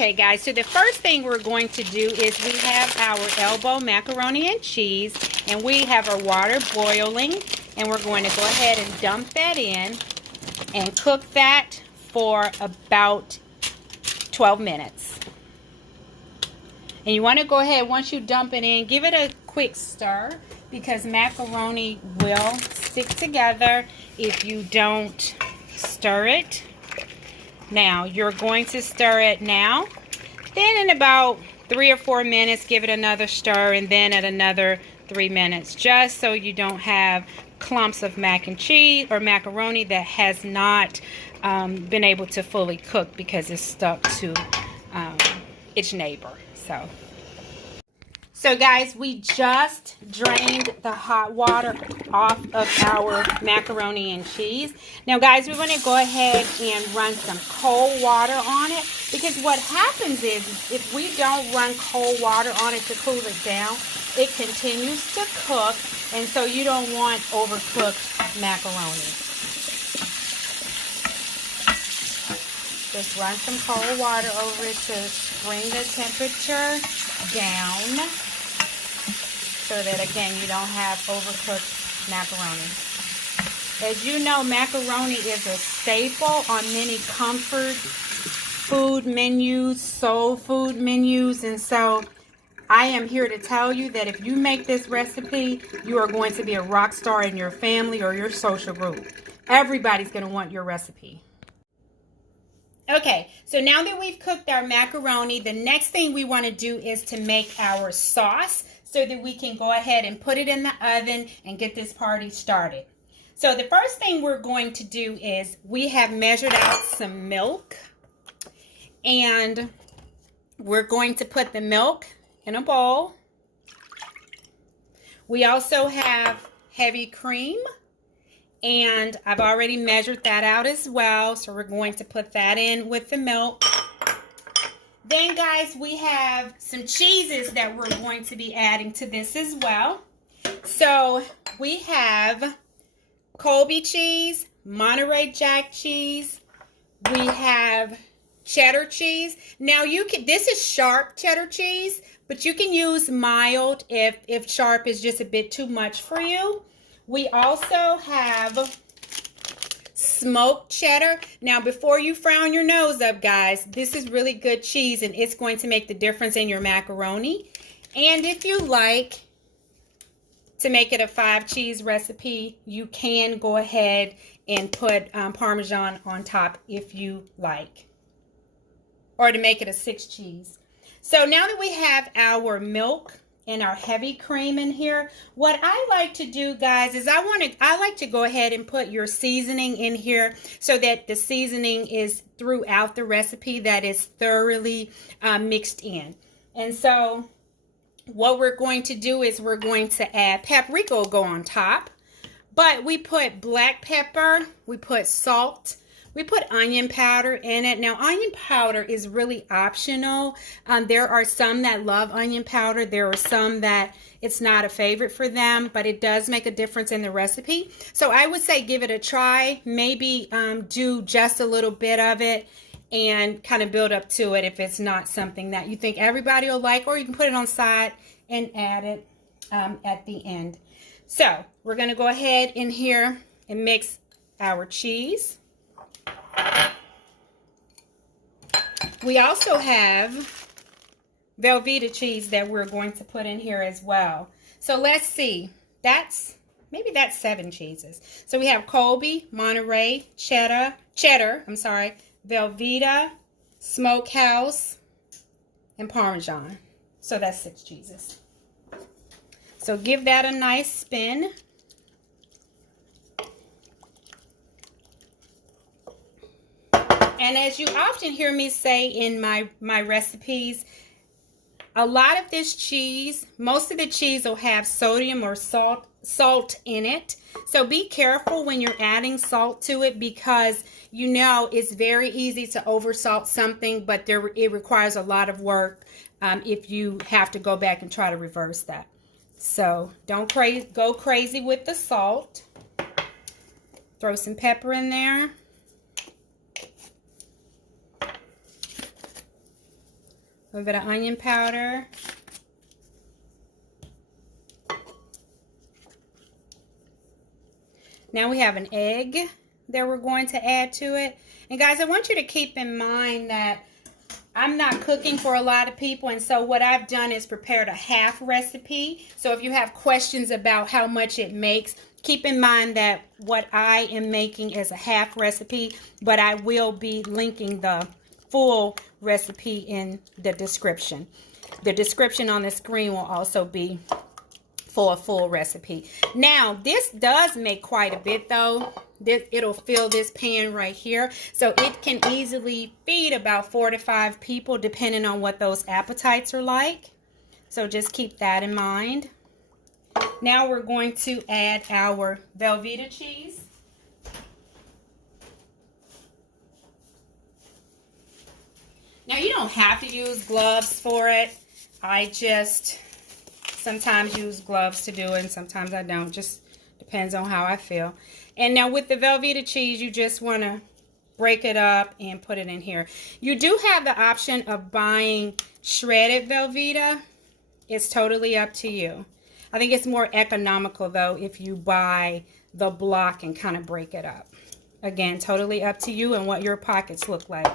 Okay guys, so the first thing we're going to do is we have our elbow macaroni and cheese, and we have our water boiling, and we're going to go ahead and dump that in and cook that for about 12 minutes. And you want to go ahead, once you dump it in, give it a quick stir, because macaroni will stick together if you don't stir it. Now, you're going to stir it now. Then in about 3 or 4 minutes, give it another stir, and then at another 3 minutes, just so you don't have clumps of mac and cheese or macaroni that has not been able to fully cook because it's stuck to its neighbor. So guys, we just drained the hot water off of our macaroni and cheese. Now guys, we're going to go ahead and run some cold water on it, because what happens is if we don't run cold water on it to cool it down, it continues to cook, and so you don't want overcooked macaroni. Just run some cold water over it to bring the temperature down, so that again you don't have overcooked macaroni. As you know, macaroni is a staple on many comfort food menus, soul food menus, and so I am here to tell you that if you make this recipe, you are going to be a rock star in your family or your social group. Everybody's going to want your recipe. Okay, so now that we've cooked our macaroni, the next thing we want to do is to make our sauce so that we can go ahead and put it in the oven and get this party started. So the first thing we're going to do is we have measured out some milk, and we're going to put the milk in a bowl. We also have heavy cream, and I've already measured that out as well, so we're going to put that in with the milk. Then guys, we have some cheeses that we're going to be adding to this as well. So we have Colby cheese, Monterey Jack cheese, we have cheddar cheese. Now this is sharp cheddar cheese, but you can use mild if sharp is just a bit too much for you. We also have smoked cheddar. Now, before you frown your nose up, guys, this is really good cheese, and it's going to make the difference in your macaroni. And if you like to make it a 5-cheese recipe, you can go ahead and put Parmesan on top if you like, or to make it a 6-cheese. So now that we have our milk and our heavy cream in here, what I like to do, guys, is I like to go ahead and put your seasoning in here so that the seasoning is throughout the recipe, that is thoroughly mixed in. And so what we're going to do is we're going to add paprika, will go on top, but we put black pepper, we put salt, we put onion powder in it. Now, onion powder is really optional. There are some that love onion powder. There are some that it's not a favorite for them, but it does make a difference in the recipe. So I would say give it a try. Maybe do just a little bit of it and kind of build up to it if it's not something that you think everybody will like, or you can put it on side and add it at the end. So we're going to go ahead in here and mix our cheese. We also have Velveeta cheese that we're going to put in here as well. So let's see, maybe that's 7 cheeses. So we have Colby, Monterey, cheddar, Velveeta, Smokehouse, and Parmesan. So that's 6 cheeses. So give that a nice spin. And as you often hear me say in my recipes, a lot of this cheese, most of the cheese will have sodium or salt in it. So be careful when you're adding salt to it, because you know it's very easy to oversalt something, but it requires a lot of work if you have to go back and try to reverse that. So don't go crazy with the salt. Throw some pepper in there. A little bit of onion powder. Now we have an egg that we're going to add to it. And guys, I want you to keep in mind that I'm not cooking for a lot of people, and so what I've done is prepared a half recipe. So if you have questions about how much it makes, keep in mind that what I am making is a half recipe, but I will be linking the full recipe in the description. The description on the screen will also be for a full recipe. Now, this does make quite a bit though. It'll fill this pan right here. So it can easily feed about 4 to 5 people depending on what those appetites are like. So just keep that in mind. Now we're going to add our Velveeta cheese. Now you don't have to use gloves for it. I just sometimes use gloves to do it and sometimes I don't. Just depends on how I feel. And now with the Velveeta cheese, you just want to break it up and put it in here. You do have the option of buying shredded Velveeta. It's totally up to you. I think it's more economical though if you buy the block and kind of break it up. Again, totally up to you and what your pockets look like.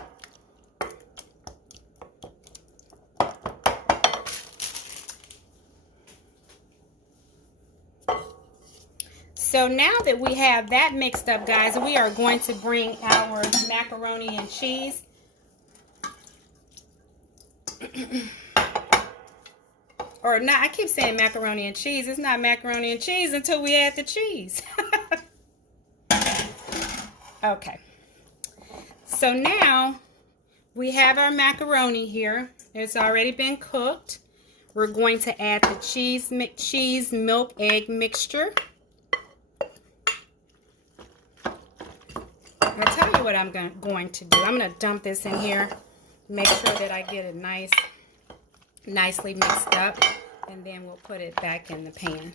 So now that we have that mixed up, guys, we are going to bring our macaroni and cheese. Or not, I keep saying macaroni and cheese. It's not macaroni and cheese until we add the cheese. Okay. So now we have our macaroni here. It's already been cooked. We're going to add the cheese milk egg mixture. I'll tell you what I'm going to do. I'm going to dump this in here. Make sure that I get it nicely mixed up. And then we'll put it back in the pan.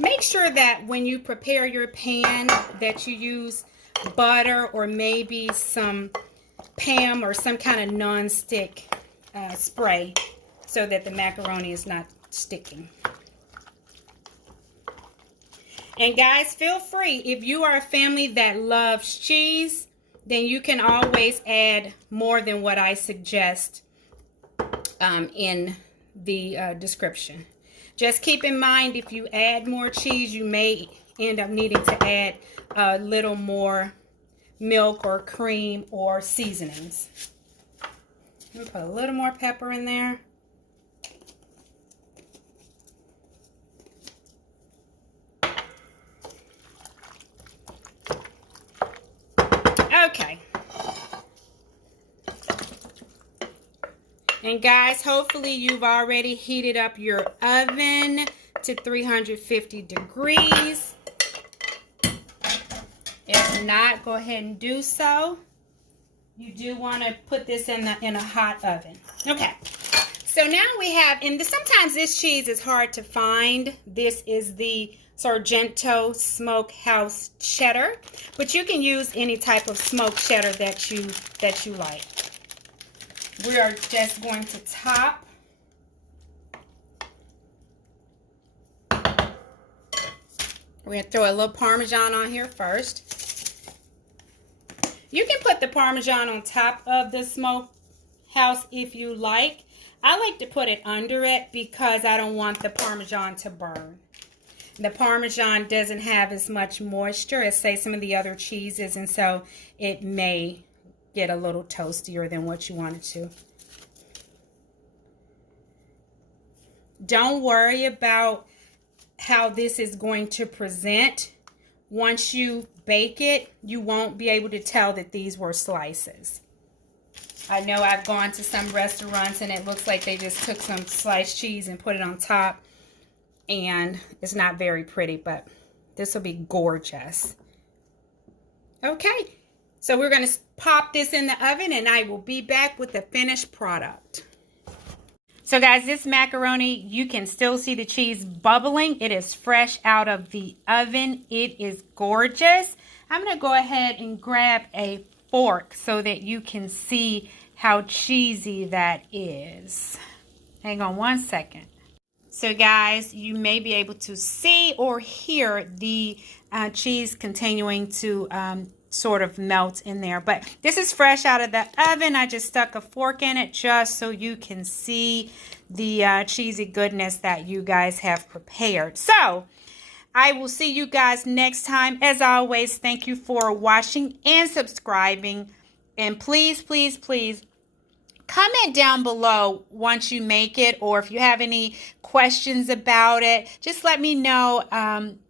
Make sure that when you prepare your pan that you use butter or maybe some Pam or some kind of non-stick spray so that the macaroni is not sticking. And guys, feel free, if you are a family that loves cheese, then you can always add more than what I suggest in the description. Just keep in mind, if you add more cheese, you may end up needing to add a little more milk or cream or seasonings. I'm gonna put a little more pepper in there. Okay. And guys, hopefully you've already heated up your oven to 350 degrees. If not, go ahead and do so. You do want to put this in a hot oven. Okay. So now we have, and sometimes this cheese is hard to find. This is the Sargento Smokehouse Cheddar, but you can use any type of smoked cheddar that you like. We are just going to top. We're going to throw a little Parmesan on here first. You can put the Parmesan on top of the smokehouse if you like. I like to put it under it because I don't want the Parmesan to burn. The Parmesan doesn't have as much moisture as, say, some of the other cheeses, and so it may get a little toastier than what you want it to. Don't worry about how this is going to present. Once you bake it, you won't be able to tell that these were slices. I know I've gone to some restaurants and it looks like they just took some sliced cheese and put it on top, and it's not very pretty, but this will be gorgeous. Okay, so we're going to pop this in the oven and I will be back with the finished product. So guys, this macaroni, you can still see the cheese bubbling. It is fresh out of the oven. It is gorgeous. I'm going to go ahead and grab a fork so that you can see how cheesy that is. Hang on one second. So guys, you may be able to see or hear the cheese continuing to sort of melt in there. But this is fresh out of the oven. I just stuck a fork in it just so you can see the cheesy goodness that you guys have prepared. So I will see you guys next time. As always, thank you for watching and subscribing. And please, please, please, comment down below once you make it, or if you have any questions about it, just let me know,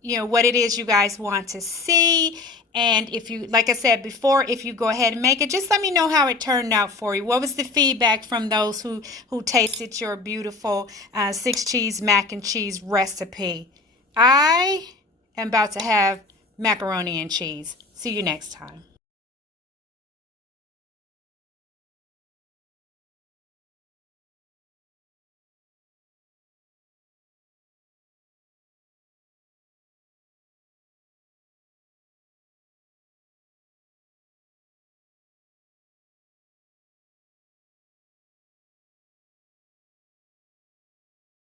what it is you guys want to see. And if you, like I said before, if you go ahead and make it, just let me know how it turned out for you. What was the feedback from those who tasted your beautiful 6 cheese mac and cheese recipe? I am about to have macaroni and cheese. See you next time.